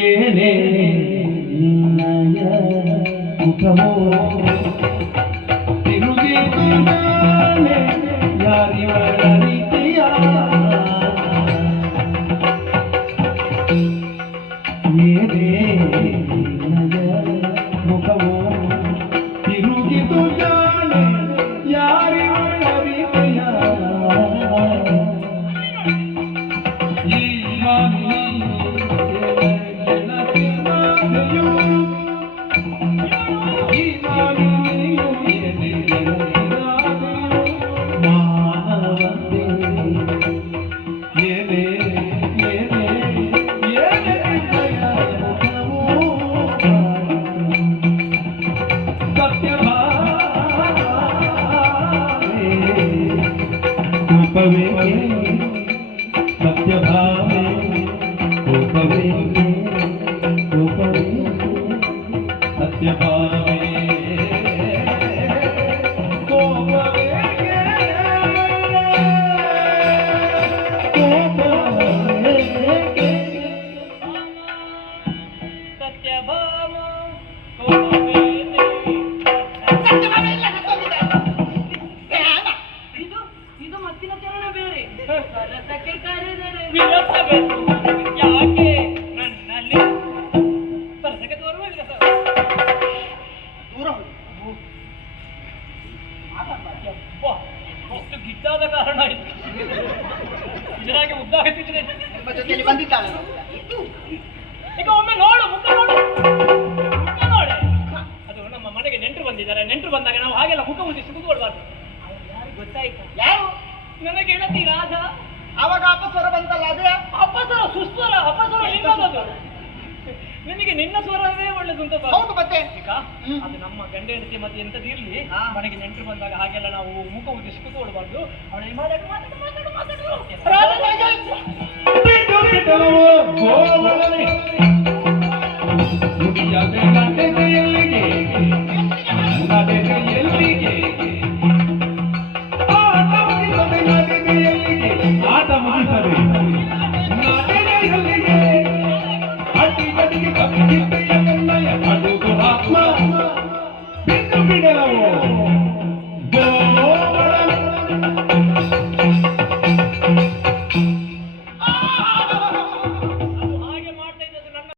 ಏನೇ ನಿನ್ನಯ ಮುಖವೋ ತಿರುಗಿತು ನಾನೇ ಯಾರಿವಳ ರೀತಿಯ ಏನೇ ನಿನ್ನಯ ಮುಖವೋ ತಿರುಗಿತು ನಾನೇ ಯಾರಿವಳ ರೀತಿಯ ಈ सत्यभावे रूपवे रूपवे सत्यभावे ಗಿಡ್ಡಾದ ಕಾರಣ ಆಯ್ತು ಇದರಾಗಿ ಉದ್ದಾಗಿಸಿದ್ರೆ ನಿಮ್ಮ ಜೊತೆಯಲ್ಲಿ ಬಂದಿದ್ದಾಳೆ ಈಗ ಒಮ್ಮೆ ನೋಡು ಮುಖ ನೋಡು ಮುಖ ನೋಡೆ ಅದು ನಮ್ಮ ಮನೆಗೆ ನೆಂಟರು ಬಂದಿದ್ದಾರೆ ನೆಂಟರು ಬಂದಾಗ ನಾವು ಹಾಗೆಲ್ಲ ಮುಖ ಮುಗಿಸಿ ಕೂತ್ಕೊಳ್ಬಾರ್ದು ಯಾರು ಗೊತ್ತಾಯ್ತು ಯಾರು ನನಗೆ ಹೇಳತ್ತಿ ರಾಧ ಆವಾಗ ಅಪಸ್ವರ ಬಂತಲ್ಲ ಅದೇ ಅಪಸ್ವರ ಸುಸ್ವರ ಅಪಸ್ವರ ನಿನ್ನದು ನಿನಗೆ ನಿನ್ನ ಸ್ವರವೇ ಒಳ್ಳೆದು ಅಂತ ಹೌದು ಮತ್ತೆ ಅದು ನಮ್ಮ ಗಂಡ ಹೆಂಡತಿ ಮತ್ತೆ ಎಂತದ್ದು ಇರ್ಲಿ ಮನೆಗೆ ನೆಂಟರು ಬಂದಾಗ ಹಾಗೆಲ್ಲ ನಾವು ಮುಖ ಉದ್ದಿಸಿ ಕೂತ್ಕೊಳ್ಬಾರ್ದು ಅವಳಿಗೆ ಮಾತಾಡು